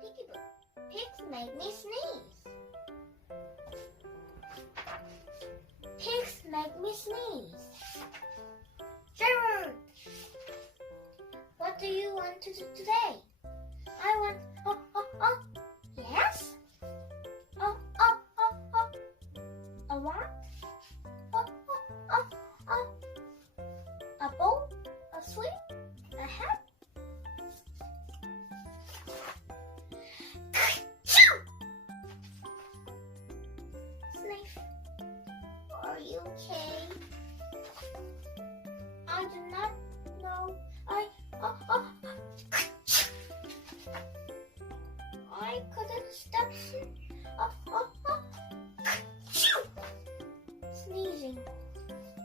Piggy book. Pigs make me sneeze. Pigs make me sneeze. Gerard, what do you want to do today? I want, yes? A what? A bowl? A swing? A hat? Sniff, are you okay? I do not know. I couldn't stop sneezing.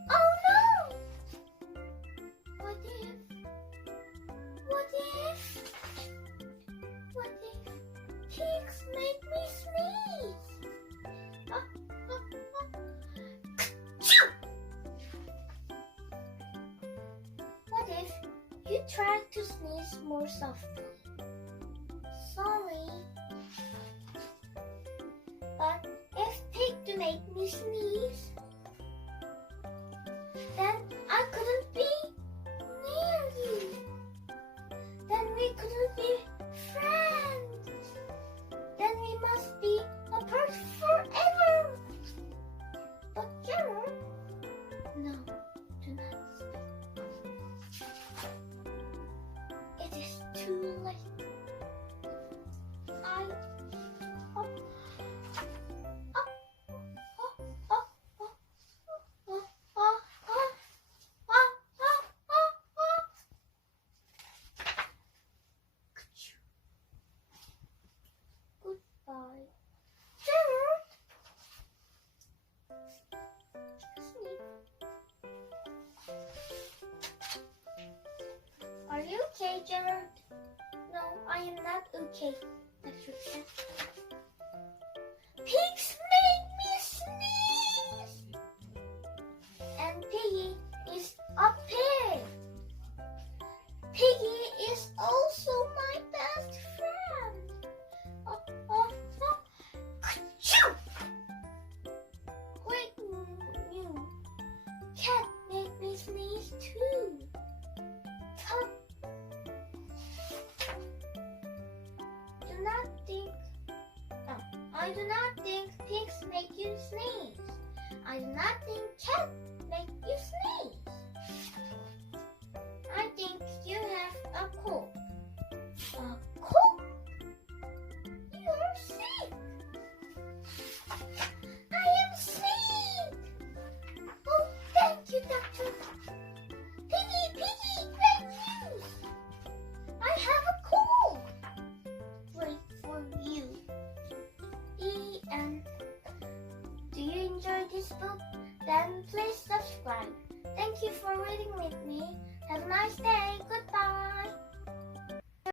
Oh no! What if pigs make me sneeze? What if you try to sneeze more softly? Sorry, but if pig to make me sneeze, then I couldn't be near you. Then we couldn't be friends. Then we must be apart forever. But Gerard, no, do not speak. It is too late. Goodbye. Gerard! Sleep. Are you okay, Gerard? No, I am not okay. That's your cat. Pigs make me sneeze! And Piggy is a pig. Piggy is also my best friend. Wait, you cat make me sneeze too. I do not think pigs make you sneeze. I do not think cats make you sneeze. I think you have a cold. A cold? You are sick. I am sick. Oh, thank you, doctor. Piggy, great news. I have a cold. Great for you. And do you enjoy this book? Then please subscribe. Thank you for reading with me. Have a nice day. Goodbye.